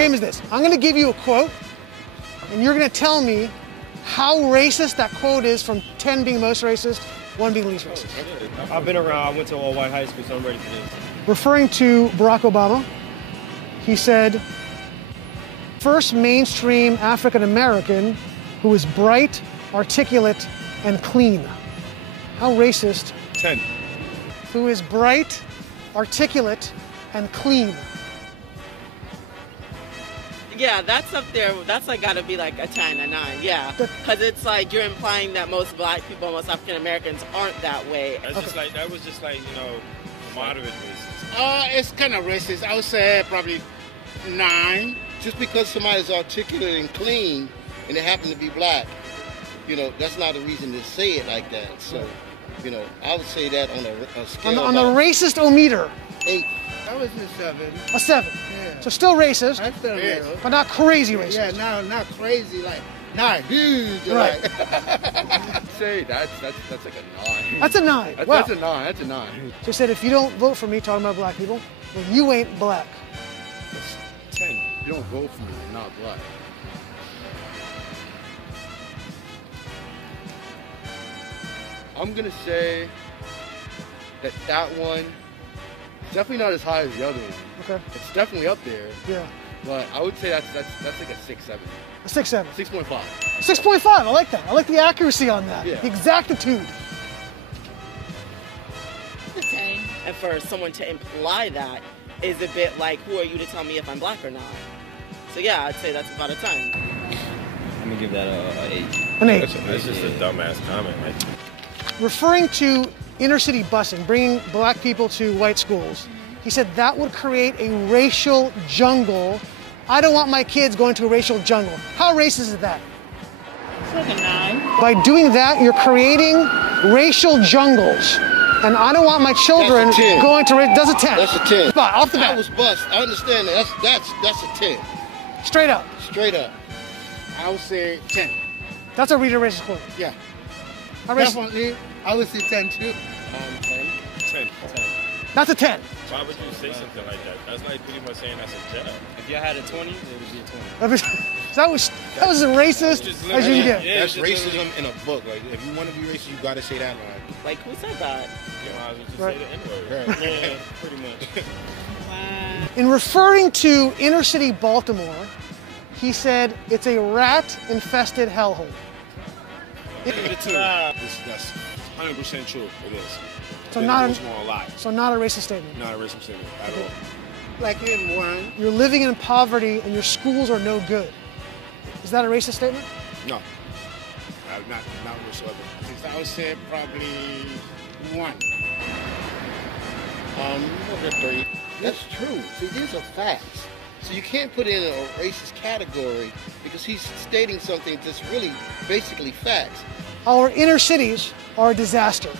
game is this. I'm going to give you a quote, and you're going to tell me how racist that quote is from 10 being most racist, 1 being least racist. I've been around. I went to all-white high school, so I'm ready for this. Referring to Barack Obama, he said, first mainstream African-American who is bright, articulate, and clean. How racist? 10. Who is bright, articulate, and clean. Yeah, that's up there. That's like got to be like a 10, a 9. Yeah, because it's like you're implying that most black people, most African Americans aren't that way. That's just like, that was just like, you know, moderate racist. It's kind of racist. I would say probably 9. Just because somebody's articulate and clean and they happen to be black, you know, that's not a reason to say it like that. So, you know, I would say that on a scale on the racist-o-meter. 8. I was a 7. A 7. Yeah. So still racist, That's still little. but not crazy racist. Yeah, not crazy, like, not huge. Right. Like. Say that's like a 9. That's a 9. That's, Wow. that's a 9. That's a 9. So he said, if you don't vote for me, talking about black people, then you ain't black. That's 10. You don't vote for me, you're not black. I'm gonna say that one is definitely not as high as the other one. Okay. It's definitely up there, Yeah. but I would say that's like a 6, 7. A 6-7. 6.5. 6.5. I like that. I like the accuracy on that. Yeah. The exactitude. And for someone to imply that is a bit like, who are you to tell me if I'm black or not? So yeah, I'd say that's about a 10. I'm gonna give that a 8. An 8. That's just a dumbass comment, right? Referring to inner city busing, bringing black people to white schools, he said that would create a racial jungle. I don't want my kids going to a racial jungle. How racist is that? It's like a 9. By doing that, you're creating racial jungles. And I don't want my children That's a 10. going to race. That's a 10. That's a 10. Spot, off the I bat. was bust. I understand that. That's a 10. Straight up. Straight up. I would say 10. That's a reader racist quote. Yeah. How racist? Definitely. I would say 10 too. 10. That's a 10. Why would you say something like that? That's like pretty much saying that's a job. If y'all had a 20, it would be a 20. That was as racist as you can get. Yeah, That's racism in a book. Like, if you want to be racist, you got to say that line. Like, who said that? You might as well just Right. say the N-word. Yeah, pretty much. In referring to inner city Baltimore, he said it's a rat-infested hellhole. That's 100% true. It is. So It not goes a, on a lot. so not a racist statement. Not a racist statement at all. Like in 1. You're living in poverty and your schools are no good. Is that a racist statement? No. Not whatsoever. I would say probably 1. Number 3. That's true. See, these are facts. So you can't put it in a racist category because he's stating something that's really basically facts. Our inner cities are a disaster.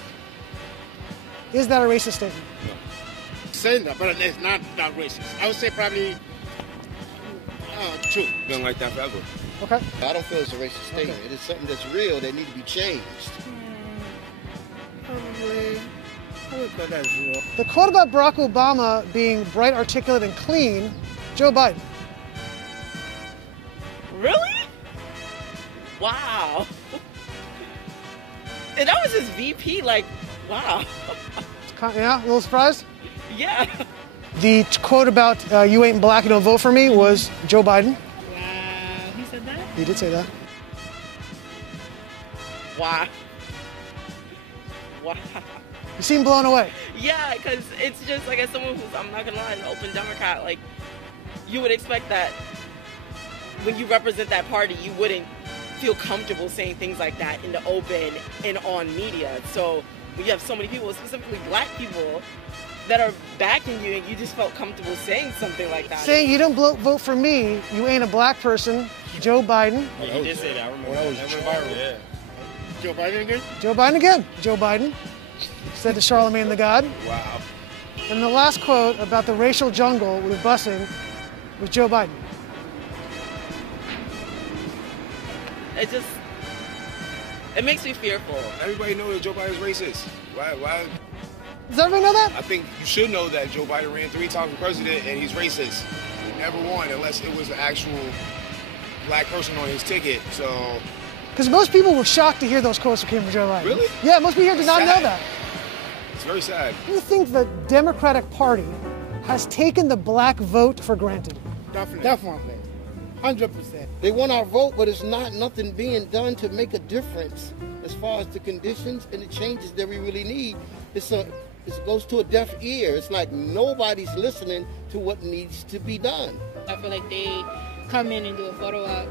Is that a racist statement? Saying that, but it's not racist. I would say probably 2. Been like that forever. Okay. I don't feel it's a racist statement. Okay. It is something that's real that needs to be changed. Probably. I would put that 0. The quote about Barack Obama being bright, articulate, and clean, Joe Biden. Really? Wow. And that was his VP, like, wow. Yeah, a little surprised? Yeah. The quote about you ain't black, you don't vote for me was Joe Biden. He said that? He did say that. Wow. Wow. You seem blown away. Yeah, because it's just like, as someone who's, I'm not gonna lie, an open Democrat, like, you would expect that when you represent that party, you wouldn't feel comfortable saying things like that in the open and on media. So when you have so many people, specifically black people, that are backing you, and you just felt comfortable saying something like that. Saying you don't vote for me, you ain't a black person, Joe Biden. Yeah, he did say that. I remember that was that. viral. Yeah. Joe Biden again? Joe Biden again. Joe Biden said to Charlemagne the God. Wow. And the last quote about the racial jungle with busing was Joe Biden. It makes me fearful. Everybody knows that Joe Biden's racist. Why? Does everybody know that? I think you should know that Joe Biden ran 3 times for president and he's racist. never won unless it was an actual black person on his ticket. So. Because most people were shocked to hear those quotes that came from Joe Biden. Really? Yeah, most people here did not know that. It's very sad. Do you think the Democratic Party has taken the black vote for granted? Definitely. 100%. They want our vote, but it's nothing being done to make a difference as far as the conditions and the changes that we really need. It goes to a deaf ear. It's like nobody's listening to what needs to be done. I feel like they come in and do a photo op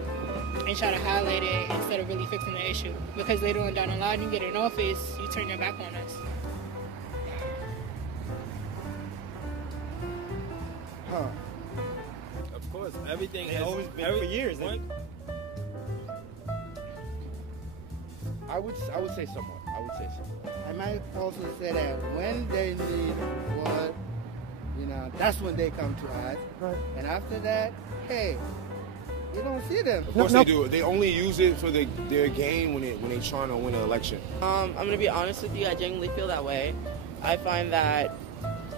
and try to highlight it instead of really fixing the issue. Because later on down the line, you get in office, you turn your back on us. Huh. Of course, everything has always been for years. I would say somewhat. I might also say that when they need what, that's when they come to us. Right. And after that, hey, you don't see them. Of course they do. They only use it for their gain when they trying to win an election. I'm going to be honest with you, I genuinely feel that way. I find that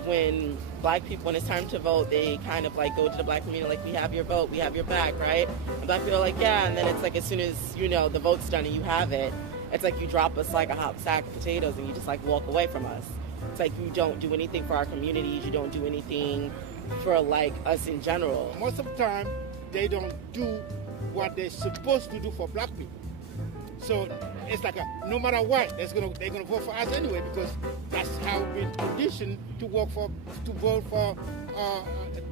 when black people, when it's time to vote, they kind of like go to the black community like, we have your vote, we have your back, right? And black people are like, yeah, and then it's like as soon as, the vote's done and you have it, it's like you drop us like a hot sack of potatoes and you just like walk away from us. It's like you don't do anything for our communities, you don't do anything for like us in general. Most of the time, they don't do what they're supposed to do for black people. So it's like no matter what, they're gonna vote for us anyway because that's how we're conditioned to vote for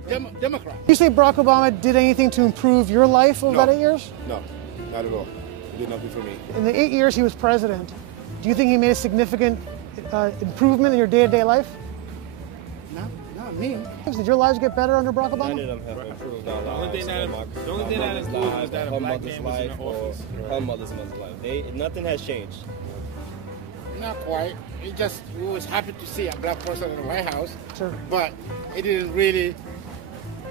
Democrats. Do you say Barack Obama did anything to improve your life over that 8 years? No, not at all. He did nothing for me. In the 8 years he was president, do you think he made a significant improvement in your day-to-day life? Not me. Did your lives get better under Barack Obama? None of them have improved our lives. The only thing that improved was that a black man was in office. Her mother's life. Nothing has changed. Not quite. We was happy to see a black person in the White House. Sure. But it didn't really,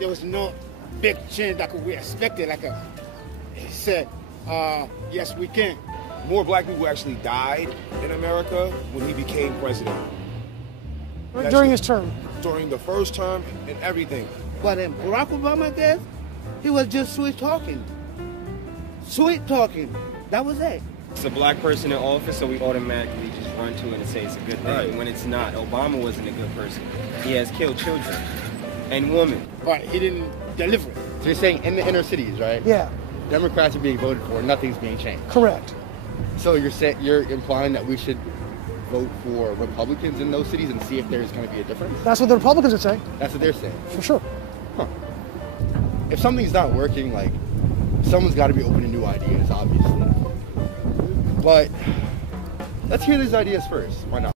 there was no big change that we expected. He said, yes, we can. More black people actually died in America when he became president. During his term? During the first term and everything. But in Barack Obama days, he was just sweet talking. Sweet talking. That was it. It's a black person in office, so we automatically just run to it and say it's a good thing. Right. When it's not. Obama wasn't a good person. He has killed children and women. But he didn't deliver. So you're saying in the inner cities, right? Yeah. Democrats are being voted for, nothing's being changed. Correct. So you're implying that we should vote for Republicans in those cities and see if there's going to be a difference? That's what the Republicans would say. That's what they're saying. For sure. Huh. If something's not working, someone's got to be open to new ideas, obviously. But let's hear these ideas first. Why not?